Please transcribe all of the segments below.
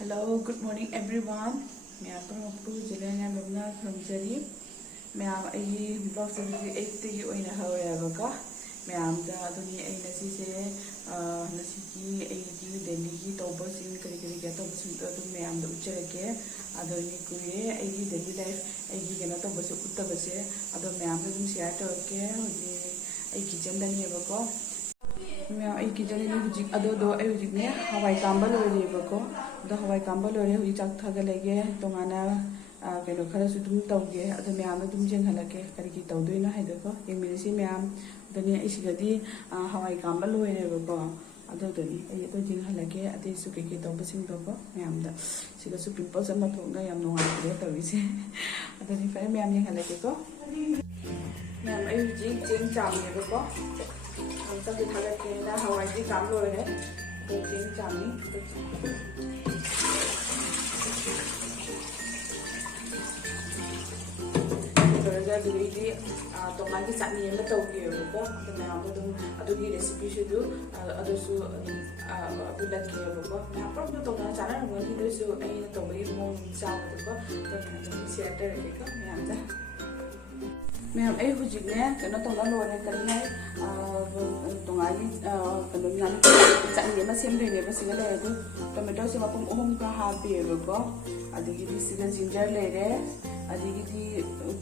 Hello, good morning everyone. मैं आपको मप्पू जिले में बबना खमजरी मैं आप ये ब्लॉग से भी एक तक ओइना हवैबको मैं आमदा अदुनी ए नसी से नसी की दिल्ली की तौबसिंग करी क्या तौबसिंग अदु मैं आमदा उच्चरके अदुनी कुए ए दिल्ली लाइफ ए केना तौबसे उत्तबसे अदु मैं आमदा दुम शेयर तौके होदि ए किचन दनियबको मैं आई किचन में हुजिक अदो आई हुजिक ने हवाई कांबा लोरेबको द हवाई कांबा लोरे हुजिक चाक थगलेगे तोंगाना कनो खरसु दुम तौगे अदो मैं आम दुम जेंहलके करिकी तौदोइना हाइदको येंमिनसी मैं आम दनी इसिगदी हवाई कांबा लोरेबको अदो दनी आई तो जेंहलके अते सु केके तौबसिंग दोको मैं आम दा सिगसु पिंपल्स अमा थोंगा याम नोंगाइदे तौइसे अदनी फरे मैं आम जेंहलके को मैं आम आई हुजिक जेंग चामेबको सब दिखा के ना हवाई जी काम लो है तो चिंग चामी तो जैसे दुबई तो मांगी चटनी है मतलब उगी है वो तो मैं आपको तुम अदुगी रेसिपी से दो अदुसु अदुला के वो मैं आपको तो ना चारा ना वही तो सो ऐ तो वही मों चाव तो मैं तो शेयर करेगा मैं आंदा मैं अब ए हुजिने कनो तोंगा लोरे करिने तोंगागी कनो नान चटनी मा सेमदोइने बसिगा लेदु टोमेटो से मपुम ओहम का हाबेबको अदिगी दिसिगा जिंजर लेरे अदिगी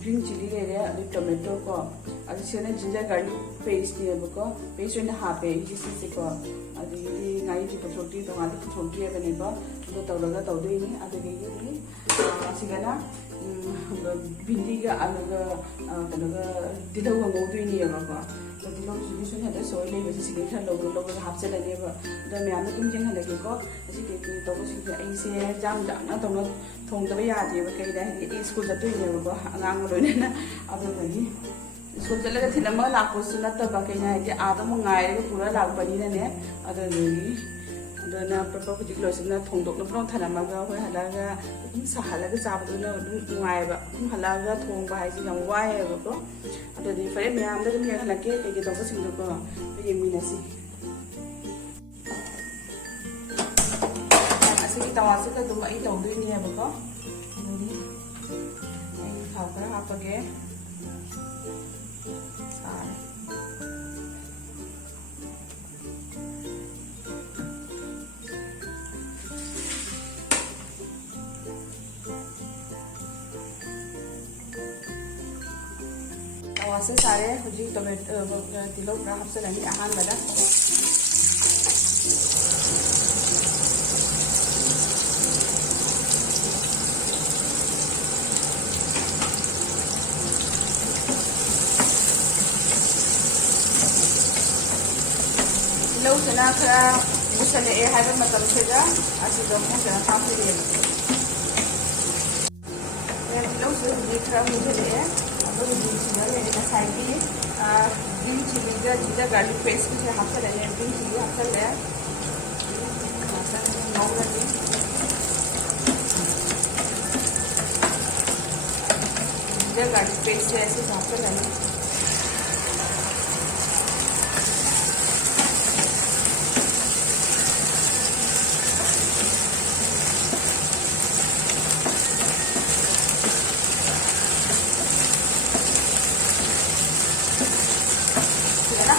ग्रीन चिली लेरे अदि टोमेटो को अदि सेने जिंजर गार्लिक पेस्ट नेबको पेस्ट ने हाबे इसी को अदिगी नाई की पछोटी तोंगाली पछोटी एबनेबो तो तौरगा तौदोइनी अदिगी सिगना भिंडी का आलू का कनका दिलो का मौदुइनी है तो दिलो सुन है तो सोई ले बस सिगे खा लोग हाफ से लगे तो मैं आने तुम जंग लगे को ऐसे के तो बस ऐसे जाम जाना तो न थोंग तब याद है कई दा स्कूल जाते हैं को अंगांग लोने ना अब नहीं स्कूल चले गए थे लम्बा लाखों सुना तब कहीं ना है आदम मंगाए पूरा लाख बनी ना ने अदर नहीं अदना प्रपर हुजिक लोसना थोंदोक नफ्रों थनमागा होय हलागा सहालागा चाबदुना नुआयबा हलागा थोंबा हाइजि याम वायबको अददि फरे म्याम दा दुम हलाके केके तोबो सिंदको येमिनासी असि तवासे का दुम आई तौदोइनी हैबको नोनी आई खाखरा हापगे सार वासे सारे हुजी टोमेटो तिलो ग्राहब से नहीं आहान बदा लो जना खरा मुसले ए हाइबे मतलब सेगा आसि दम जना थाफे रे लो से हुजी खरा मुसले ग्रीन चिली का जीरा गार्लिक पेस्ट से हाफ से लेने ग्रीन चिली हाफ से ले जीरा गार्लिक पेस्ट से ऐसे हाफ से लेने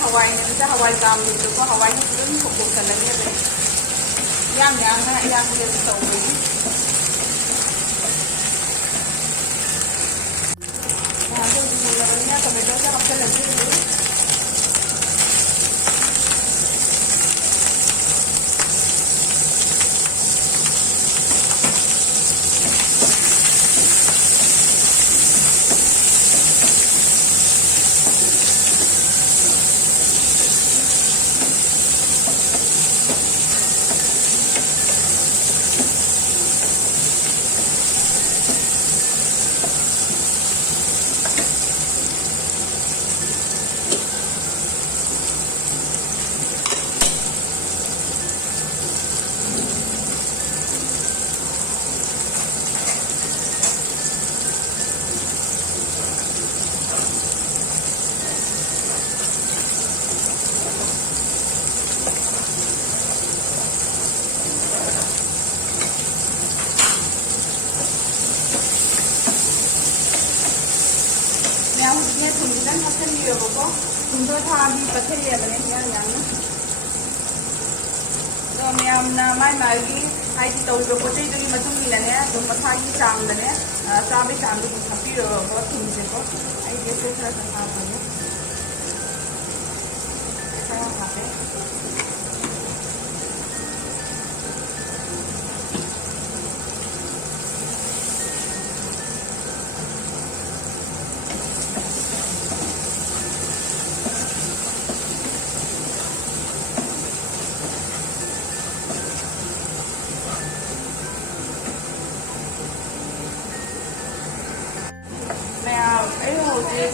हवाई ने हवाई काम तो हवाई ने पूरा फोटो चलने बे याम ले तो होगी हां तो बोलना टमाटो से हफ्ते लगे ꯊꯨꯝꯈꯤꯇꯪ ꯍꯥꯞꯆꯤꯟꯕꯤꯌꯣꯕꯀꯣ ꯊꯨꯝꯗꯣ ꯊꯥꯛꯑꯗꯤ ꯄꯠꯊꯩꯑꯕꯅꯦ ꯌꯥꯝꯅ ꯑꯗꯣ ꯃꯌꯥꯝꯅ ꯃꯥꯒꯤ ꯍꯥꯏꯗꯤ ꯇꯧꯔꯤꯕ ꯄꯣꯠ ꯆꯩꯗꯨꯒꯤ ꯃꯇꯨꯡ 이나네 ꯑꯗꯨꯝ ꯃꯁꯥꯒꯤ ꯆꯥꯡꯗꯅꯦ ꯆꯥꯕꯒꯤ ꯆꯥꯡꯗꯣ ꯑꯗꯨꯝ ꯍꯥꯞꯄꯤꯔꯣꯕ ꯊꯨꯝꯁꯦꯀꯣ ꯑꯩꯗꯤ ꯈꯔ ꯍꯥꯞꯄꯅꯦ खड़ा वहाँ पे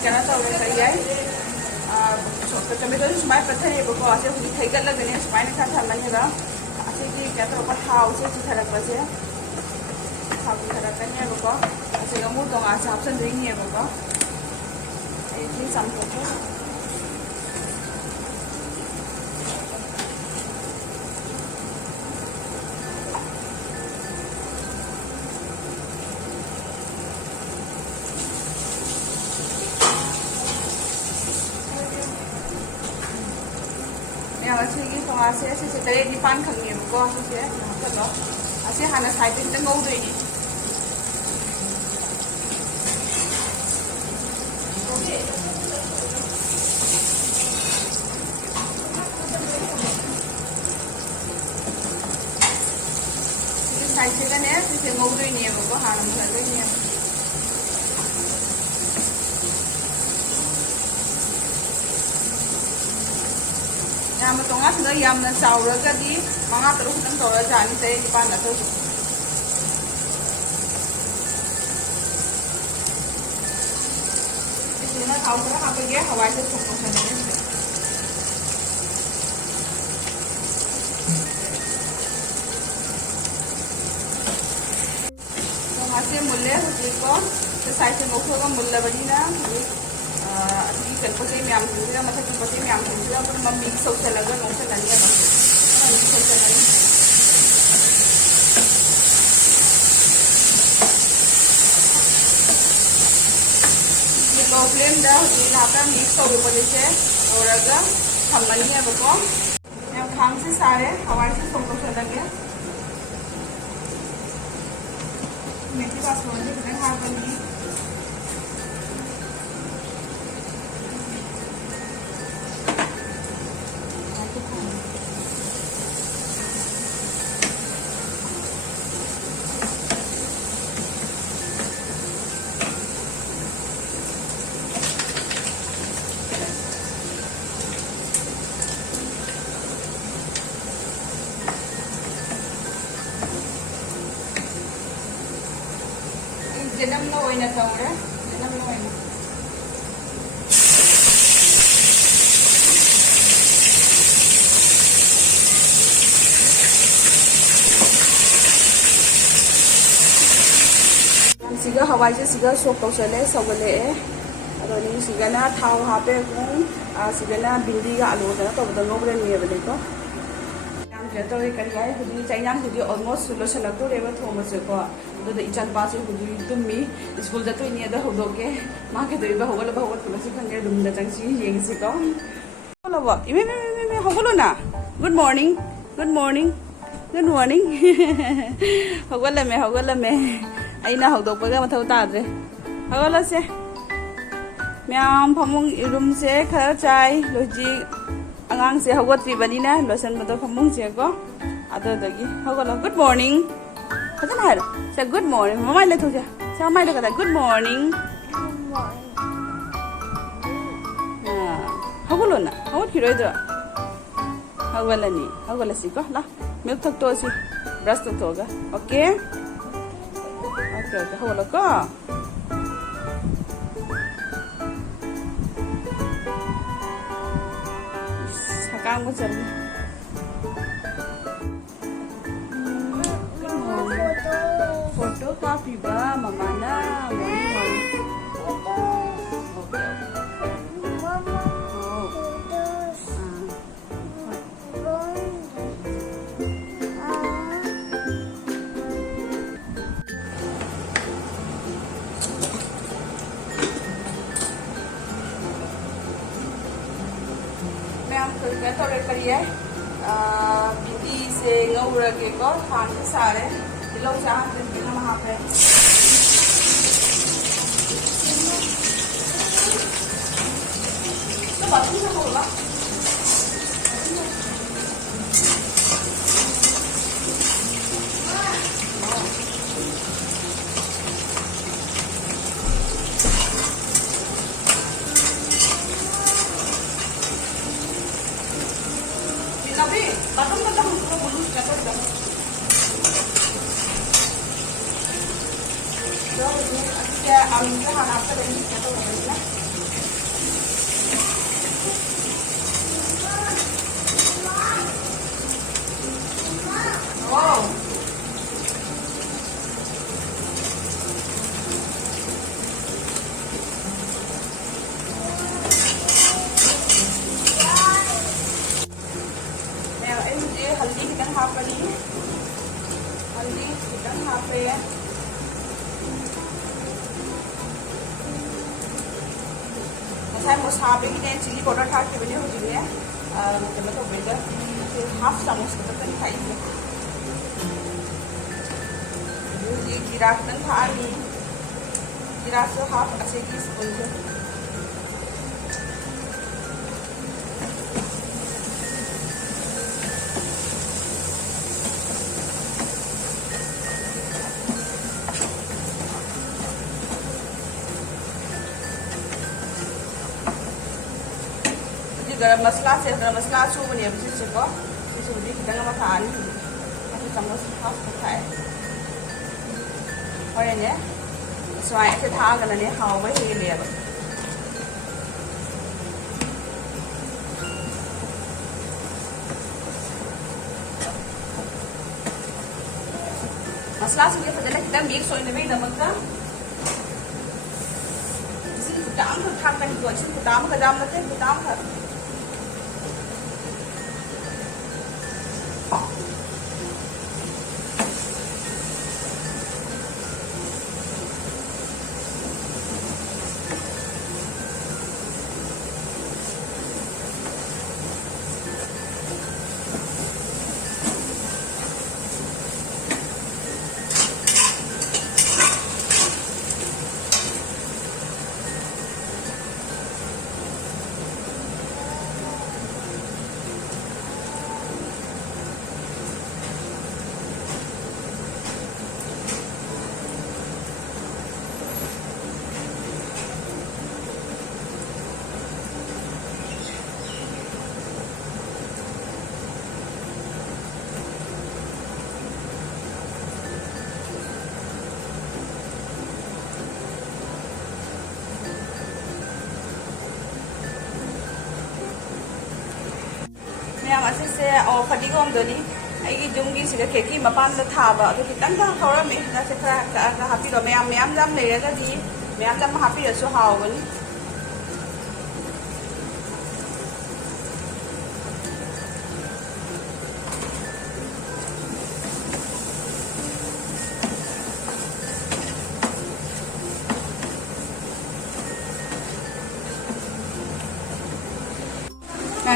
क्या टमेटो सुमाय पत्थरेबको असे हुजी थैगलगने सुमाय खा थमनेबा असेगी क्या तो थाव से थरकपसे थाव थरकनेबको असे गमु दोंगा से ऑप्शन रिंगनेबको एथि समथो ꯑꯁꯤꯒꯤ ꯇꯣꯉꯥꯟꯁꯦ ꯑꯁꯤꯁꯦ 8-9 ꯈꯪꯉꯦꯕꯀꯣ ꯑꯁꯤꯁꯦ ꯍꯥꯞꯆꯜꯂꯣ ꯑꯁꯤ ꯍꯥꯟꯅ ꯁꯥꯏꯗ ꯈꯤꯇꯪ ꯉꯧꯗꯣꯏꯅꯤ ꯁꯤꯒꯤ ꯁꯥꯏꯗꯁꯤꯗꯅꯦ ꯁꯤꯁꯦ ꯉꯧꯗꯣꯏꯅꯦꯕꯀꯣ ꯍꯥꯟꯅ ꯃꯨꯜꯍꯟꯗꯣꯏꯅꯦ ꯌꯥꯝꯅ ꯇꯣꯉꯥꯟꯅ ꯌꯥꯝꯅ ꯆꯥꯎꯔꯒꯗꯤ 5-6 ꯈꯛꯇꯪ ꯇꯧꯔ ꯖꯥꯅꯤ 9 ꯅꯠꯇ꯭ꯔꯁꯨ इसमें थाव खरा हापेंगे हवाई से थोड़ा से मुल्ले हुजीको साइड से नोखोगा मुल्लबनीना अभी कलपसे में आम सुनगा मतलब कलपसे में आम सुनगा पर मम मिक्स होके लगा नोखे लनिया बस मिक्स होके लगी ये लो फ्लेम दा हुजी लाका मिक्स होके पड़े और अगर थमनिया बको हम खान से सारे हवाई से सोको लगे मेथी बासमती कितने खा बनी जन्म लो वही ना तौरे जन्म लो वही सिगा हवाई से सिगा सोक तौसले सवले अदोनी सिगा ना थाव हापे गुं सिगा ना भिंडी का आलू जना तौबद नोबरे नियबले को तो कहीं हुई चाइना हुई ऑलमोस्ट सुलो सलग रेब थोमसेको इचान पासे हुई तुम्मी स्कूल चतोनी हौदोके माकेदब हौगलब हौगलसे खंगे रूम चंसी येंगसेको हौगलब इमे हौगलोना good morning good morning good morning हौगलमे अना हौदोपगा मथौ ताद्रे हौगलसे मैम फमुंग रूम से खर चाय लोजी आंगांग से हौगत्रीबनीना लोसनबदो फमुंग से को अदोदगी हौगलो गुड मॉर्निंग फजन हारो से गुड मॉर्निंग ममाई ले थोजा से ममाई ले कदा गुड मॉर्निंग हौगलो ना हौगत खिरोइदो हौगलनी हौगलसी को ला मिल्क थक्तोसी ब्रश थक्तोगा ओके ओके ओके हौगलो को काम को चल फोटो कॉपी बा मम्मा ना kari hai bindi se ngaura ke ko than se sare tilau sa han ke na ma pe to ba tu sa ko ba Tapi, kadang kadang kalau bulus kata dah. Jadi, akhirnya ambil anak apa lagi kata orang ni. Wow. हल्दी chicken half बनी हल्दी chicken half है अच्छा मसाले की ने chilli powder था के बने हो जिले मतलब तो बेटा हाफ चम्मच तक नहीं खाई ये गिरास नंग था नहीं गिरास हाफ अच्छे की स्पून से garam masala su bani abis se ko su di kita ngama than aku chamos half khai hoy ne swai se tha ga ne haw ba he le ba masala se fadala kita mix hoy ne be namak ka isi dam tha kan ko isi dam ka dam late dam ka से फटीगोम दनी आई जुमगी सिदा खेती मपान दा थाबा तो खितंग दा खौरमे ना से खरा हापी रो मैम मैम जम लेरगा दी मैम जम हापी रसु हावगनी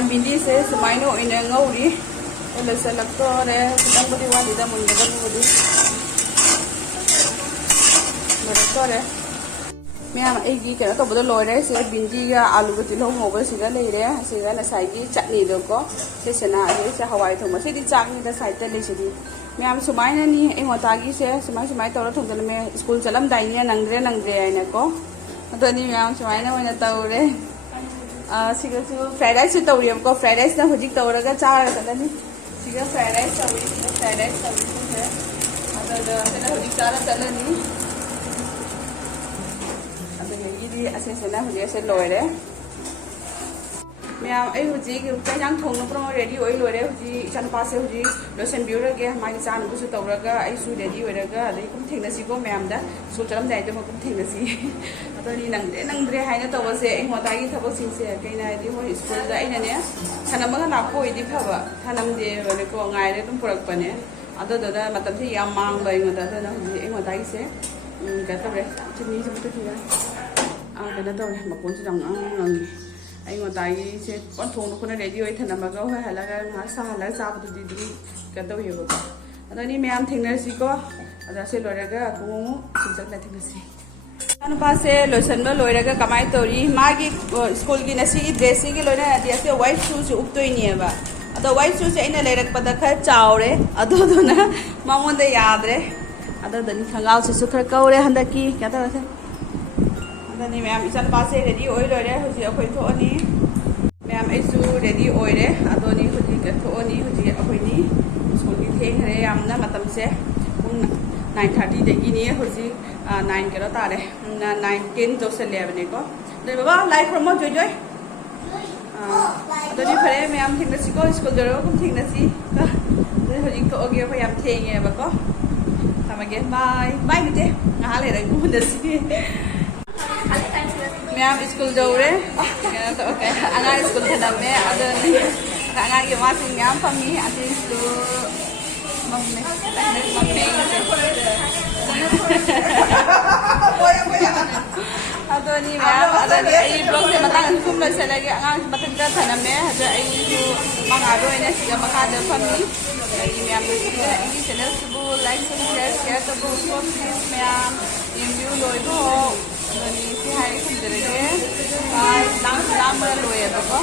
भिंडी से सुमाइनो इन ngौरी लसलक तो रे खितंग बदी वाली दा मुनगा बदी तो रे मैम एगी के तो बदो लोरे से भिंडी या आलू को तिलो मोबो सिगा लेरे सिगा ना साइगी चटनी दो को से सना से हवाई थोमा से दी चाकनी दा साइड ले सिदी मैम सुमाइना नी ए मोतागी से सुमाई तोरा थोंदल में स्कूल चलम दाइने नंगरे आइना को तो नी मैम सुमाइना होना तौरे सिगसु फ्राइड राइस तौरी को फ्राइड राइस ना हुजिक तौरगा चार कदनी सिगा फ्राइड राइस है अदर सेना हुजिक चार चलनी अदर यगी असे सेना हुजिक से लोरे मैम ए हुजिक कयांग थोंग प्रो रेडी ओइ लोरे हुजि सन पासे हुजि लोसन बिउरगे हमारी चान बुसु तौरगा आई सु रेडी ओरगा अदे कुम थेंगनसी को मैम दा सु चलम दाइ तो कुम थेंगनसी अदोनी नंगद्रे हाइना तवसे ए मोतागी थबक सिंसे कइना दि हो स्कूल दा आइना ने सनमगा लाको इदि फबा थानमदे बने को गाइरे तुम पुरक पने अदो ददा मतम से याम मांग बाइ मता दना हुजि ए मोतागी से का तबरे चिनी से मत थिया आ कना तवरे मकोन से जंग ꯑꯩꯉꯣꯟꯗꯒꯤꯁꯦ ꯄꯟꯊꯣꯡꯅ ꯈꯨꯅ ꯔꯦꯗꯤ ꯑꯣꯏ ꯊꯅꯝꯃꯒ ꯍꯣꯏ ꯍꯜꯂꯒ ꯉꯥꯏꯍꯥꯛ ꯁꯥꯍꯜꯂꯒ ꯆꯥꯕꯗꯨꯗꯤ ꯑꯗꯨꯝ ꯀꯩꯅꯣ ꯇꯧꯋꯦꯕꯀꯣ ꯑꯗꯨꯅꯤ ꯃꯌꯥꯝ ꯊꯦꯡꯅꯔꯁꯤꯀꯣ ꯑꯗ ꯁꯤ ꯂꯣꯏꯔꯒ ꯈꯣꯡꯉꯨ ꯁꯨꯝ ꯆꯠꯅ ꯊꯦꯡꯅꯁꯤ ꯅꯨꯄꯥꯁꯦ ꯂꯣꯏꯁꯟꯕ ꯂꯣꯏꯔꯒ ꯀꯃꯥꯏꯅ ꯇꯧꯔꯤ ꯃꯥꯒꯤ ꯁ꯭ꯀꯨꯜꯒꯤ ꯉꯁꯤꯒꯤ ꯗ꯭ꯔꯦꯁꯁꯤꯒꯤ ꯂꯣꯏꯅꯗꯤ ꯑꯁꯤ ꯋꯥꯏꯠ ꯁꯨꯁꯦ ꯎꯞꯇꯣꯏꯅꯦꯕ ꯑꯗꯣ ꯋꯥꯏꯠ ꯁꯨꯁꯦ ꯑꯩꯅ ꯂꯩꯔꯛꯄꯗ ꯈꯔ ꯆꯥꯎꯔꯦ ꯑꯗꯨꯗꯨꯅ ꯃꯉꯣꯟꯗ ꯌꯥꯗ꯭ꯔꯦ ꯑꯗꯨꯗꯅꯤ ꯈꯣꯡꯒ꯭ꯔꯥꯎꯁꯤꯁꯨ ꯈꯔ ꯀꯧꯔꯦ ꯍꯟꯗꯛꯀꯤ ꯀꯩꯅꯣ ꯇꯧꯔꯁꯦ ꯑꯗꯨꯅꯤ ꯃꯌꯥꯝ ꯏꯆꯥꯅꯨꯄꯥꯁꯦ ꯔꯦꯗꯤ ꯑꯣꯏ ꯂꯣꯏꯔꯦ ꯍꯧꯖꯤꯛ ꯑꯩꯈꯣꯏ ꯊꯣꯛꯑꯅꯤ ꯃꯌꯥꯝ ꯑꯩꯁꯨ ꯔꯦꯗꯤ ꯑꯣꯏꯔꯦ ꯑꯗꯨꯅꯤ ꯍꯧꯖꯤꯛ ꯊꯣꯛꯑꯅꯤ ꯍꯧꯖꯤꯛ ꯑꯩꯈꯣꯏꯅꯤ ꯁ꯭ꯀꯨꯜꯒꯤ ꯊꯦꯡꯈ꯭ꯔꯦ ꯌꯥꯝꯅ ꯃꯇꯝꯁꯦ ꯄꯨꯡ 9:30ꯗꯒꯤꯅꯤ ꯍꯧꯖꯤꯛ 9 ꯀꯩꯅꯣ ꯇꯥꯔꯦ 9:10 ꯇꯧꯁꯜꯂꯦꯕꯅꯦꯀꯣ ꯑꯗꯨ ꯕꯕꯥ ꯂꯥꯏ ꯈꯨꯔꯨꯝꯃꯣ ꯖꯣꯏ ꯖꯣꯏ ꯑꯗꯨꯗꯤ ꯐꯔꯦ ꯃꯌꯥꯝ ꯊꯦꯡꯅꯁꯤꯀꯣ ꯁ꯭ꯀꯨꯜ ꯌꯧꯔꯒ ꯑꯗꯨꯝ ꯊꯦꯡꯅꯁꯤ ꯑꯗꯨꯗꯤ ꯍꯧꯖꯤꯛ ꯊꯣꯛꯑꯒꯦ ꯑꯩꯈꯣꯏ ꯌꯥꯝ ꯊꯦꯡꯉꯦꯕꯀꯣ ꯊꯝꯃꯒꯦ ꯕꯥꯏ ꯕꯥꯏ ꯅꯠꯇꯦ ꯉꯥꯏꯍꯥꯛ ꯂꯩꯔꯒ ꯎꯅꯁꯤ ꯃꯌꯥꯝ ꯁ꯭ꯀꯨꯜ ꯌꯧꯔꯦ ꯀꯩꯅꯣ ꯇꯧꯔꯒ ꯑꯉꯥꯡ ꯁ꯭ꯀꯨल ꯊꯅꯝꯃꯦ ꯑꯗꯨꯅꯤ ꯑꯉꯥꯡꯒꯤ ꯃꯃꯥꯁꯤꯡ ꯃꯌꯥꯝ ꯐꯝꯃꯤ ꯑꯁꯤꯁꯨ ꯑꯗꯨꯅꯤ ꯃꯌꯥꯝ ꯑꯗꯨꯗꯤ ꯑꯩ ꯕ꯭ꯂꯣꯛꯁꯦ ꯃꯇꯥꯡ ꯁꯨꯝ ꯂꯣꯏꯁꯤꯜꯂꯒꯦ ꯑꯉꯥꯡꯁꯨ ꯃꯊꯛꯇ ꯊꯅꯝꯃꯦ ꯑꯗ ꯑꯩꯁꯨ ꯃꯉꯥꯗ ꯑꯣꯏꯅ ꯁꯤꯗ ꯃꯈꯥꯗ ꯐꯝꯃꯤ ꯑꯗꯒꯤ ꯃꯌꯥꯝ ꯅꯨꯡꯁꯤꯕꯤꯗꯨꯅ ꯑꯩꯒꯤ ꯆꯦꯅꯦꯜꯁꯤꯕꯨ ꯂꯥꯏꯛ ꯁꯤꯌꯔ ꯇꯧꯕꯤꯌꯨ ꯄ꯭ꯂꯤꯖ ꯃꯌꯥꯝ ꯌꯦꯡꯕꯤꯌꯨ ꯂꯣꯏꯕꯣ ꯑꯗꯨꯅꯤ ꯁꯤ ꯍꯥꯏꯔ ꯊꯝꯖꯔꯒꯦ ꯕꯥꯏ ꯂꯥꯡꯁꯨ ꯂꯥꯡꯕ ꯂꯣꯏꯌꯦꯕꯀꯣ